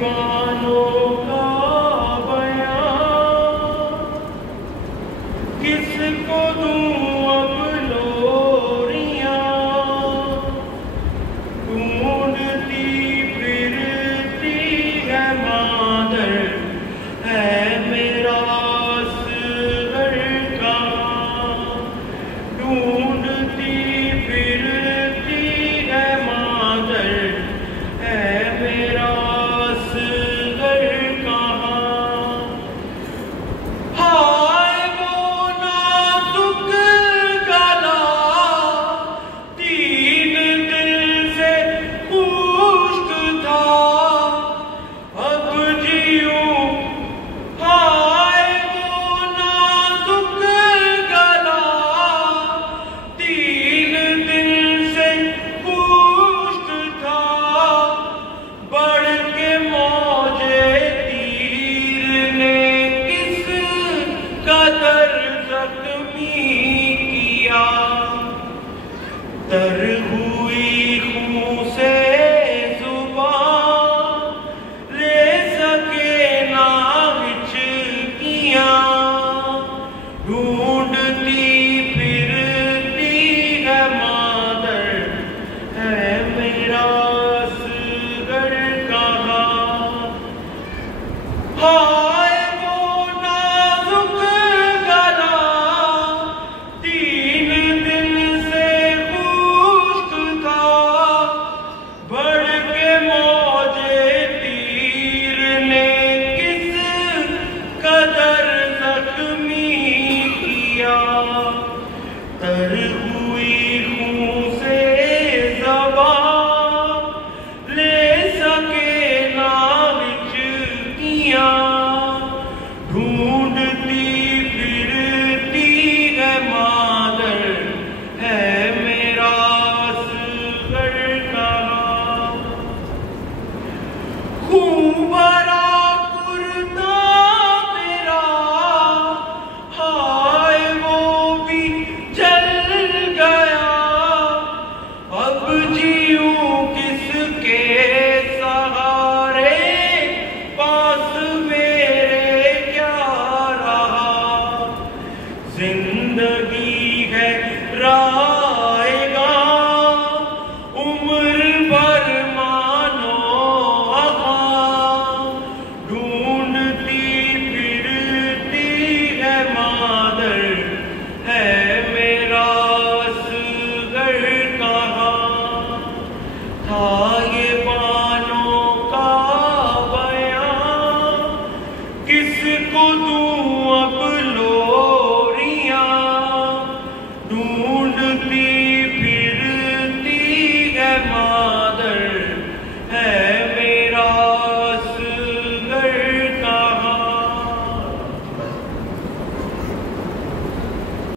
बानों का बयां किसको दूं अब लोरियां, ढूंढती फिरती है मादर, है मेरा असगर कहाँ। ढूंढती फिरती है मादर, है मेरा असगर कहाँ। हाय वो नाजुक गला, तीन दिल से खुश्क था, अब जियूं। हाय वो नाजुक गला, तीन दिल से खुश्क था, बढ़ के मौजे तीर ने किस कदर जख्मी किया। तर हुई खून से जुबान, ले सके ना हिचकियां, ढूंढती फिरती है मादर, है मेरा असगर कहाँ। हाय वो नाजुक गला, तीन दिन से खुश्क था, बढ़ के मौजे तीर ने किस कदर जख्मी किया। तर हुई खून से ज़बान, ले सके ना हिचकियां, ढूंढती फिरती है मादर, है मेरा असगर कहाँ। खून भरा कुर्ता मेरा, हाय वो भी जल गया, अब जियूं किसके सहारे, पास मेरे क्या रहा। जिंदगी है रायगा, उम्र भर मानो वहाँ, ढूंढती फिरती है मादर, है मेरा असगर कहाँ। था ये बानों का बयां, किसको दूं अब